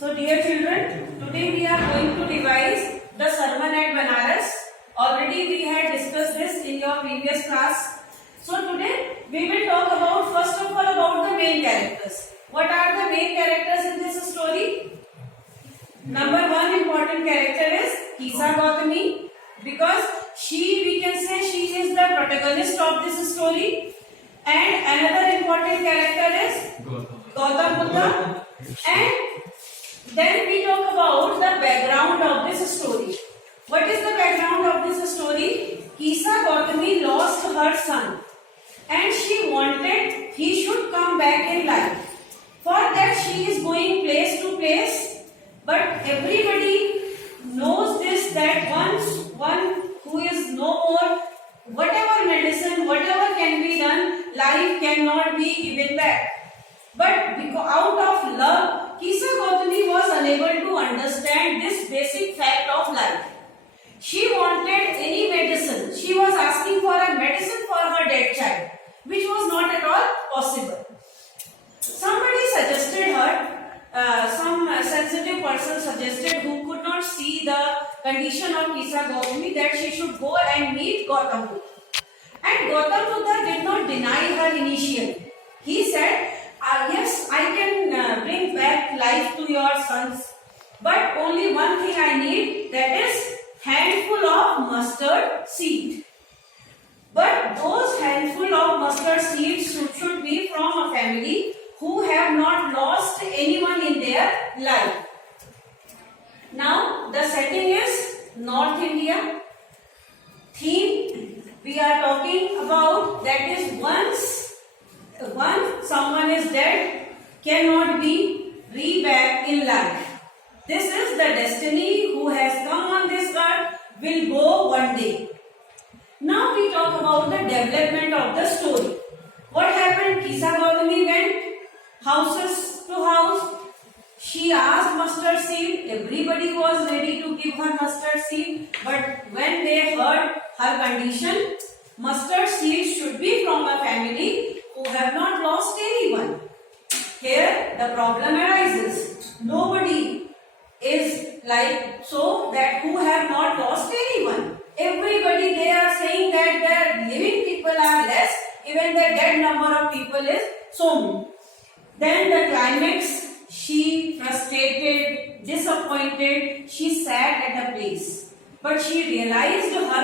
So dear children, today we are going to revise the sermon at Banaras. Already we had discussed this in your previous class. So today we will talk about first of all about the main characters. What are the main characters in this story? Number one important character is Kisa Gautami, because we can say she is the protagonist of this story. And another important character is Gautam Buddha. And then we talk about the background of this story. What is the background of this story? Kisa Gautami lost her son and she wanted he should come back in life. For that she is going place to place, but everybody knows this, that once one who is no more, whatever medicine, whatever can be done, life cannot be given back. But because out of love, Kisa Gautami was unable to understand this basic fact of life. She wanted any medicine. She was asking for a medicine for her dead child, which was not at all possible. Somebody suggested her, some sensitive person suggested, who could not see the condition of Kisa Gautami, that she should go and meet Gautam Buddha. And Gautam Buddha did not deny her initially. He said, yes, I can bring back life to your sons, but only one thing I need, that is handful of mustard seed. But those handful of mustard seeds should be from a family who have not lost anyone in their life. Now the setting is North India. Theme we are talking about, that is once someone is dead, cannot be re-back in life. This is the destiny. Who has come on this earth will go one day. Now we talk about the development of the story. What happened? Kisa Gautami went houses to house. She asked mustard seed. Everybody was ready to give her mustard seed. But when they heard her condition, mustard seeds should be from a family who have not lost anyone. Here the problem arises. Nobody is like so that who have not lost anyone. Everybody, they are saying that the living people are less, even the dead number of people is so many. Then the climax, she frustrated, disappointed, she sat at a place. But she realized her